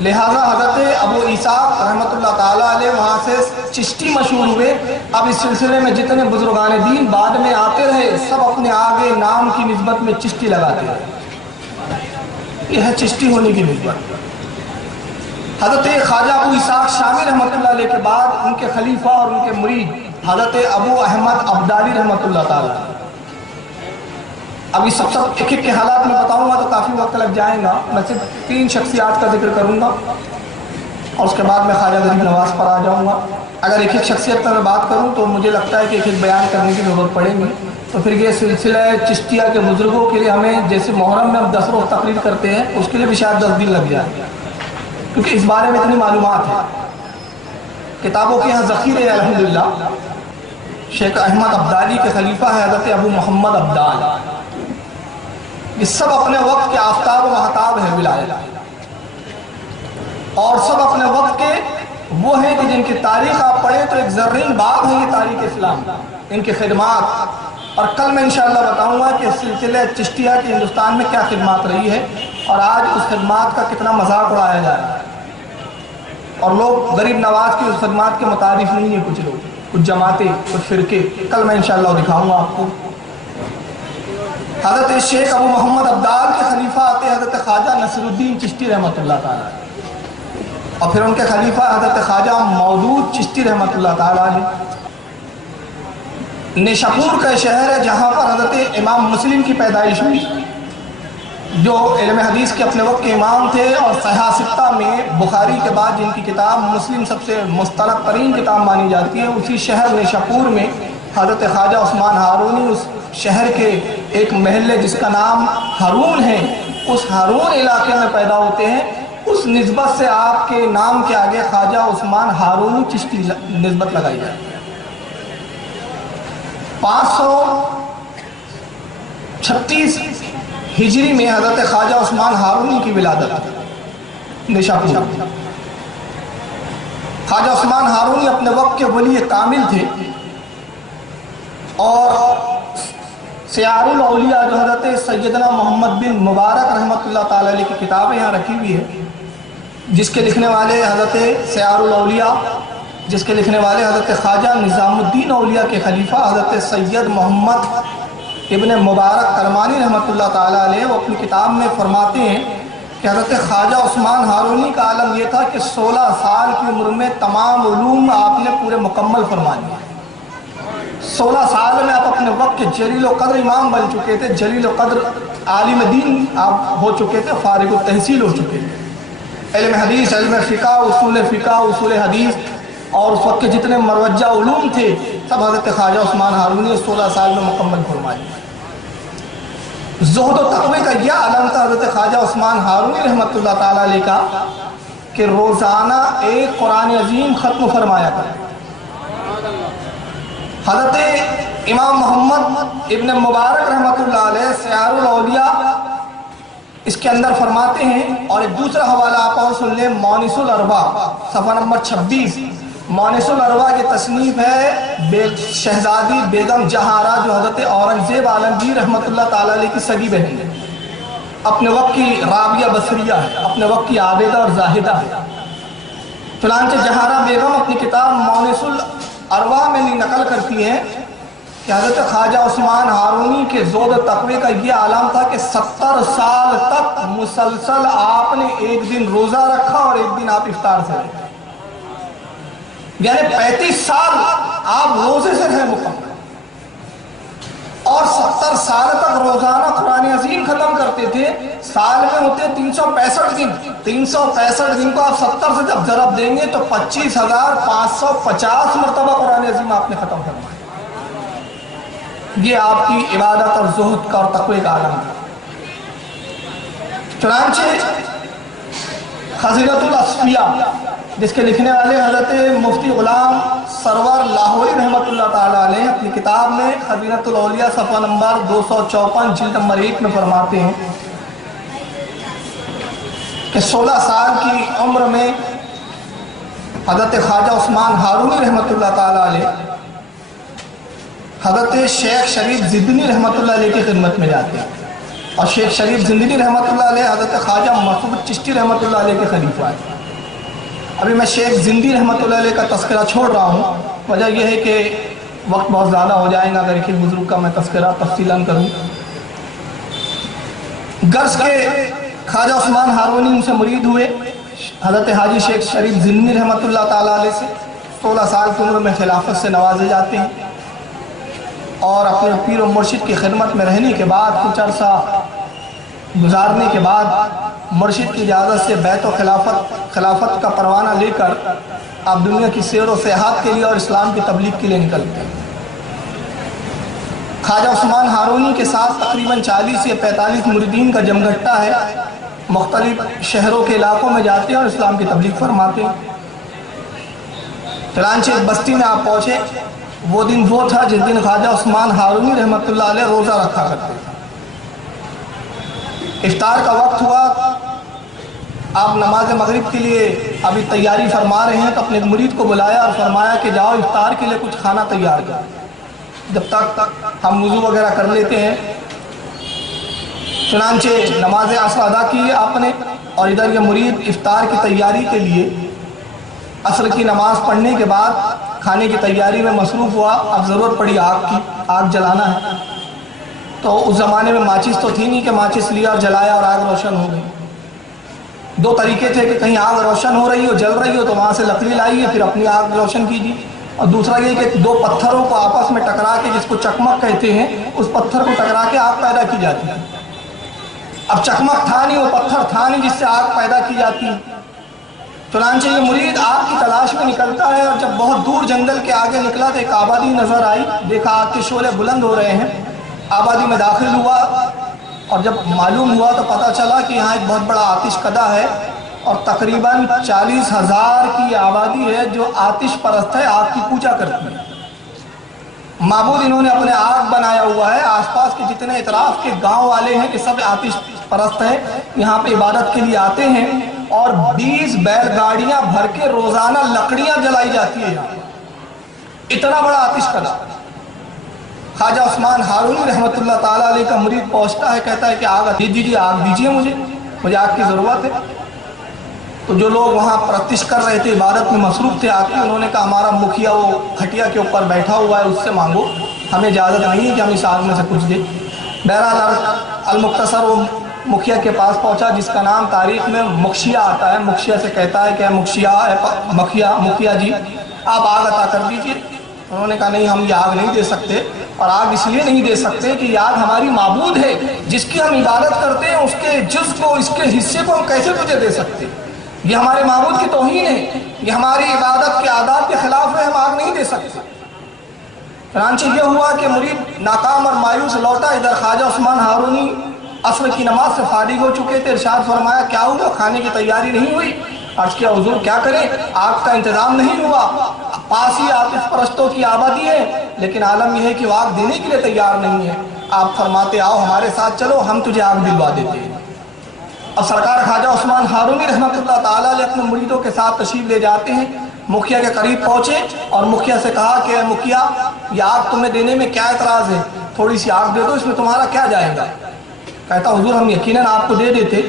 لہٰذا حضرت ابو اسحاق رحمۃ اللہ تعالیٰ علیہ وہاں سے چشتی مشہور ہوئے۔ اب اس سلسلے میں جتنے بزرگان دین بعد میں آتے رہے سب اپنے آگے نام کی نسبت میں چشتی لگاتے رہے، یہ ہے چشتی ہونے کی نسبت۔ حضرت خواجہ ابو اسحاق شامی رحمۃ اللہ علیہ کے بعد ان کے خلیفہ اور ان کے مرید حضرت ابو احمد ابدالی رحمۃ اللہ تعالیٰ۔ اب یہ سب ایک ایک کے حالات میں بتاؤں گا تو کافی وقت لگ جائے گا، میں صرف 3 شخصیات کا ذکر کروں گا اور اس کے بعد میں خواجہ غریب نواز پر آ جاؤں گا۔ اگر ایک ایک شخصیت پر میں بات کروں تو مجھے لگتا ہے کہ ایک ایک بیان کرنے کی ضرورت پڑے گی، تو پھر یہ سلسلہ چشتیہ کے بزرگوں کے لیے ہمیں جیسے محرم میں ہم 10 روز تقریر کرتے ہیں اس کے لیے بھی شاید 10 دن لگ جائے، کیونکہ اس بارے میں اتنی معلومات ہے، کتابوں کے یہاں ذخیرے ہیں الحمدللہ۔ شیخ احمد ابدالی کے خلیفہ ہے حضرت ابو محمد ابدال، یہ سب اپنے وقت کے آفتاب و مہتاب ہیں ولایت، اور سب اپنے وقت کے وہ ہیں کہ جن کی تاریخ آپ پڑھیں تو ایک زرین باب ہے یہ تاریخ اسلام، ان کی خدمات، اور کل میں انشاءاللہ بتاؤں گا کہ سلسلہ چشتیہ کی ہندوستان میں کیا خدمات رہی ہے اور آج اس خدمات کا کتنا مذاق اڑایا جا رہا ہے، اور لوگ غریب نواز کی اس خدمات کے متعارف نہیں ہیں، کچھ لوگ، کچھ جماعتیں، کچھ فرقے، کل میں انشاءاللہ دکھاؤں گا آپ کو۔ حضرت شیخ ابو محمد ابدال کے خلیفہ آتے حضرت خواجہ نصر الدین چشتی رحمۃ اللہ تعالیٰ، اور پھر ان کے خلیفہ حضرت خواجہ مودود چشتی رحمۃ اللہ تعالیٰ علیہ۔ نیشاپور کا شہر ہے جہاں پر حضرت امام مسلم کی پیدائش ہوئی، جو علم حدیث کے اپنے وقت کے امام تھے، اور صحیح ستہ میں بخاری کے بعد جن کی کتاب مسلم سب سے مستند ترین کتاب مانی جاتی ہے، اسی شہر نیشاپور میں حضرت خواجہ عثمان ہارونی اس شہر کے ایک محلے جس کا نام ہارون ہے، اس ہارون علاقے میں پیدا ہوتے ہیں، اس نسبت سے آپ کے نام کے آگے خواجہ عثمان ہارونی چشتی نسبت لگائی جائے۔ 536 ہجری میں حضرت خواجہ عثمان ہارونی کی ولادت نیشاپور۔ خواجہ عثمان ہارونی اپنے وقت کے ولی کامل تھے، اور سیار الاولیاء جو حضرت سیدنا محمد بن مبارک رحمۃ اللہ تعالیٰ علیہ کی کتابیں یہاں رکھی ہوئی ہے، جس کے لکھنے والے حضرت سیار الاولیاء، جس کے لکھنے والے حضرت خواجہ نظام الدین اولیاء کے خلیفہ حضرت سید محمد ابن مبارک کرمانی رحمۃ اللہ تعالیٰ علیہ، وہ اپنی کتاب میں فرماتے ہیں کہ حضرت خواجہ عثمان ہارونی کا عالم یہ تھا کہ 16 سال کی عمر میں تمام علوم آپ نے پورے مکمل فرما لیے۔ 16 سال میں آپ اپنے وقت کے جلیل و قدر امام بن چکے تھے، جلیل و قدر عالم دین آپ ہو چکے تھے، فارغ التحصیل ہو چکے تھے۔ علم حدیث، علم فقہ، اصول حدیث اور اس وقت کے جتنے مروجہ علوم تھے سب حضرت خواجہ عثمان ہارونی نے 16 سال میں مکمل فرما لیے۔ زہد و تقوی کا یہ عالم تھا حضرت خواجہ عثمان ہارونی رحمۃ اللہ تعالیٰ علیہ کا کہ روزانہ ایک قرآن عظیم ختم فرمایا کرتے۔ حضرت امام محمد ابن مبارک رحمۃ اللہ علیہ سیار الاولیاء اس کے اندر فرماتے ہیں، اور ایک دوسرا حوالہ آپ اور سن لیں، مونس الاربع صفحہ نمبر 26۔ مونس الاربع کی تصنیف ہے شہزادی بیگم جہارہ، جو حضرت اورنگزیب عالمگیر رحمۃ اللہ تعالیٰ علیہ کی سگی بہن ہے، اپنے وقت کی رابعہ بصریہ ہے، اپنے وقت کی عابدہ اور زاہدہ ہے۔ چنانچہ جہارہ بیگم اپنی کتاب مونس الاربع میں نقل کرتی ہیں کہ حضرت خواجہ عثمان ہارونی کے زہد و تقوی کا یہ عالم تھا کہ 70 سال تک مسلسل آپ نے ایک دن روزہ رکھا اور ایک دن آپ افطار سے رکھا، یعنی 35 سال آپ روزے سے رہے مکمل، اور 70 سال تک روزانہ قرآن عظیم ختم کرتے تھے۔ سال میں ہوتے 365 دن، 365 دن کو آپ 70 سے جب ضرب دیں گے تو 25,550 مرتبہ قرآن عظیم آپ نے ختم کروایا۔ یہ آپ کی عبادت اور زہد کا اور تقوی کا عالم ہے۔ چنانچہ خزینۃ الاصفیاء، جس کے لکھنے والے حضرت مفتی غلام سرور لاہوری رحمۃ اللہ تعالیٰ علیہ اپنی کتاب میں خزینۃ الاولیاء صفحہ نمبر 254 جلد نمبر 1 میں فرماتے ہیں کہ 16 سال کی عمر میں حضرت خواجہ عثمان ہارونی رحمۃ اللہ تعالیٰ علیہ حضرت شیخ شریف زدنی رحمۃ اللہ علیہ کی خدمت میں جاتے ہیں۔ اور شیخ شریف زندگی رحمۃ اللہ علیہ حضرت خواجہ مسعود چشتی رحمۃ اللہ علیہ کے خلیفہ ہے۔ ابھی میں شیخ زندی رحمۃ اللہ علیہ کا تذکرہ چھوڑ رہا ہوں، وجہ یہ ہے کہ وقت بہت زیادہ ہو جائے گا اگر ایک بزرگ کا میں تذکرہ تفصیلاً کروں۔ غرض کے خواجہ عثمان ہارونی ان سے مرید ہوئے، حضرت حاجی شیخ شریف زندی رحمۃ اللہ تعالیٰ علیہ سے 16 سال کی عمر میں خلافت سے نوازے جاتے ہیں، اور اپنے پیر و مرشد کی خدمت میں رہنے کے بعد کچھ عرصہ گزارنے کے بعد مرشد کی اجازت سے بیعت و خلافت کا پروانہ لے کر آپ دنیا کی سیر و سیاحت کے لیے اور اسلام کی تبلیغ کے لیے نکلتے ہیں۔ خواجہ عثمان ہارونی کے ساتھ تقریباً 40 یا 45 مریدین کا جمگھٹا ہے، مختلف شہروں کے علاقوں میں جاتے ہیں اور اسلام کی تبلیغ فرماتے ہیں۔ چنانچہ ایک بستی میں آپ پہنچے، وہ دن وہ تھا جس دن خواجہ عثمان ہارونی رحمۃ اللہ علیہ روزہ رکھا کرتے تھے۔ افطار کا وقت ہوا، آپ نماز مغرب کے لیے ابھی تیاری فرما رہے ہیں تو اپنے مرید کو بلایا اور فرمایا کہ جاؤ افطار کے لیے کچھ کھانا تیار کرو، جب تک ہم وضو وغیرہ کر لیتے ہیں۔ چنانچہ نماز عصر ادا کی آپ نے، اور ادھر یہ مرید افطار کی تیاری کے لیے عصر کی نماز پڑھنے کے بعد کھانے کی تیاری میں مصروف ہوا۔ اب ضرورت پڑی آگ کی، آگ جلانا ہے، تو اس زمانے میں ماچس تو تھی نہیں کہ ماچس لیا اور جلایا اور آگ روشن ہو گئی۔ دو طریقے تھے کہ کہیں آگ روشن ہو رہی ہو، جل رہی ہو تو وہاں سے لکڑی لائیے پھر اپنی آگ روشن کیجیے، اور دوسرا یہ کہ دو پتھروں کو آپس میں ٹکرا کے، جس کو چکمک کہتے ہیں، اس پتھر کو ٹکرا کے آگ پیدا کی جاتی ہے۔ اب چکمک تھا نہیں، وہ پتھر تھا نہیں جس سے آگ پیدا کی جاتی ہے۔ چنانچہ یہ مرید آگ کی تلاش میں نکلتا ہے، اور جب بہت دور جنگل کے آگے نکلا تو ایک آبادی نظر آئی، دیکھا آگ کے شعلے بلند ہو رہے ہیں، آبادی میں داخل ہوا، اور جب معلوم ہوا تو پتہ چلا کہ یہاں ایک بہت بڑا آتش کدہ ہے، اور تقریباً 40,000 کی آبادی ہے جو آتش پرست ہے، آگ کی پوجا کرتی ہے۔ معبود انہوں نے اپنے آگ بنایا ہوا ہے، آس پاس کے جتنے اطراف کے گاؤں والے ہیں کہ سب آتش پرست ہیں، یہاں پہ عبادت کے لیے آتے ہیں، اور 20 بیل گاڑیاں بھر کے روزانہ لکڑیاں جلائی جاتی ہے یہاں، اتنا بڑا آتش کدہ۔ خواجہ عثمان ہارونی رحمۃ اللہ تعالیٰ علیہ کا مرید پہنچتا ہے، کہتا ہے کہ آگ دیجیے، آگ دیجیے، مجھے آگ کی ضرورت ہے۔ تو جو لوگ وہاں پرستش کر رہے تھے، عبادت میں مصروف تھے، آتے انہوں نے کہا ہمارا مکھیا وہ کھٹیا کے اوپر بیٹھا ہوا ہے، اس سے مانگو، ہمیں اجازت نہیں ہے کہ ہم اس آگ میں سے کچھ دیں۔ بہرحال المختصر وہ مکھیا کے پاس پہنچا، جس کا نام تاریخ میں مکشیا آتا ہے۔ مکشیا سے کہتا ہے کہ مکھیا جی آپ آگ عطا کر دیجیے۔ انہوں نے کہا نہیں، ہم یہ آگ نہیں دے سکتے، اور آگ اس لیے نہیں دے سکتے کہ یہ آگ ہماری معبود ہے، جس کی ہم عبادت کرتے ہیں، اس کے جز کو، اس کے حصے کو ہم کیسے تجھے دے سکتے؟ یہ ہمارے معبود کی توہین ہے، یہ ہماری عبادت کے آداب کے خلاف ہے، ہم آگ نہیں دے سکتے۔ چنانچہ یہ ہوا کہ مرید ناکام اور مایوس لوٹا۔ ادھر خواجہ عثمان ہارونی عصر کی نماز سے فارغ ہو چکے تھے۔ ارشاد فرمایا کیا ہوا؟ کھانے کی تیاری نہیں ہوئی؟ عرض کیا حضور کیا کریں، آگ کا انتظام نہیں ہوا، پاس ہی آتش پرستوں کی آبادی ہے، لیکن عالم یہ ہے کہ وہ آگ دینے کے لیے تیار نہیں ہے۔ آپ فرماتے آؤ ہمارے ساتھ چلو، ہم تجھے آگ دلوا دیتے ہیں۔ اب سرکار خواجہ عثمان ہارونی رحمۃ اللہ تعالیٰ علیہ اپنے مریدوں کے ساتھ تشریف لے جاتے ہیں۔ مکھیا کے قریب پہنچے اور مکھیا سے کہا کہ اے مکھیا، یہ آگ تمہیں دینے میں کیا اعتراض ہے؟ تھوڑی سی آگ دے دو، اس میں تمہارا کیا جائے گا؟ کہتا حضور ہم یقیناً آپ کو دے دیتے،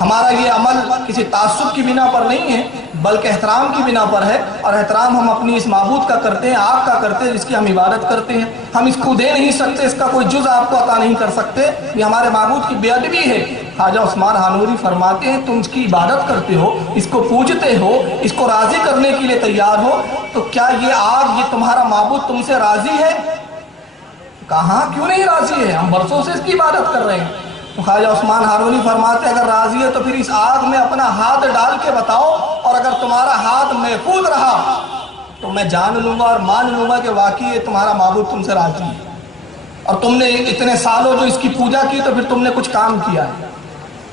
ہمارا یہ عمل کسی تعصب کی بنا پر نہیں ہے بلکہ احترام کی بنا پر ہے، اور احترام ہم اپنی اس معبود کا کرتے ہیں، آگ کا کرتے ہیں، جس کی ہم عبادت کرتے ہیں۔ ہم اس کو دے نہیں سکتے، اس کا کوئی جز آپ کو عطا نہیں کر سکتے، یہ ہمارے معبود کی بے ادبی ہے۔ خواجہ عثمان ہارونی فرماتے ہیں تم اس کی عبادت کرتے ہو، اس کو پوجتے ہو، اس کو راضی کرنے کے لیے تیار ہو، تو کیا یہ آگ، یہ تمہارا معبود تم سے راضی ہے؟ کہاں کیوں نہیں راضی ہے، ہم برسوں سے اس کی عبادت کر رہے ہیں۔ تو خواجہ عثمان ہارونی فرماتے اگر راضی ہے تو پھر اس آگ میں اپنا ہاتھ ڈال کے بتاؤ، اور اگر تمہارا ہاتھ محفوظ رہا تو میں جان لوں گا اور مان لوں گا کہ واقعی تمہارا معبود تم سے راضی ہے، اور تم نے اتنے سالوں جو اس کی پوجا کی تو پھر تم نے کچھ کام کیا ہے۔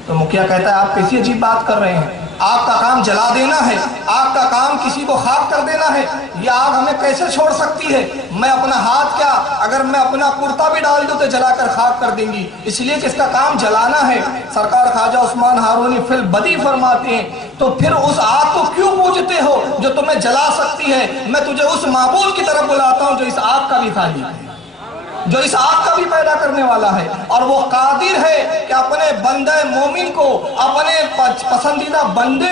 تو مکھیا کہتا ہے آپ کیسی عجیب بات کر رہے ہیں، آگ کا کام جلا دینا ہے، آگ کا کام کسی کو خاک کر دینا ہے، یہ آگ ہمیں کیسے چھوڑ سکتی ہے؟ میں اپنا ہاتھ کیا، اگر میں اپنا کرتا بھی ڈال دوں تو جلا کر خاک کر دیں گی، اس لیے کہ اس کا کام جلانا ہے۔ سرکار خواجہ عثمان ہارونی فی البدی فرماتے ہیں تو پھر اس آگ کو کیوں پوجتے ہو جو تمہیں جلا سکتی ہے؟ میں تجھے اس معبود کی طرف بلاتا ہوں جو اس آگ کا بھی خالق ہے۔ جو اس آگ کا بھی پیدا کرنے والا ہے، اور وہ قادر ہے کہ اپنے بندہ مومن کو، اپنے پسندیدہ بندے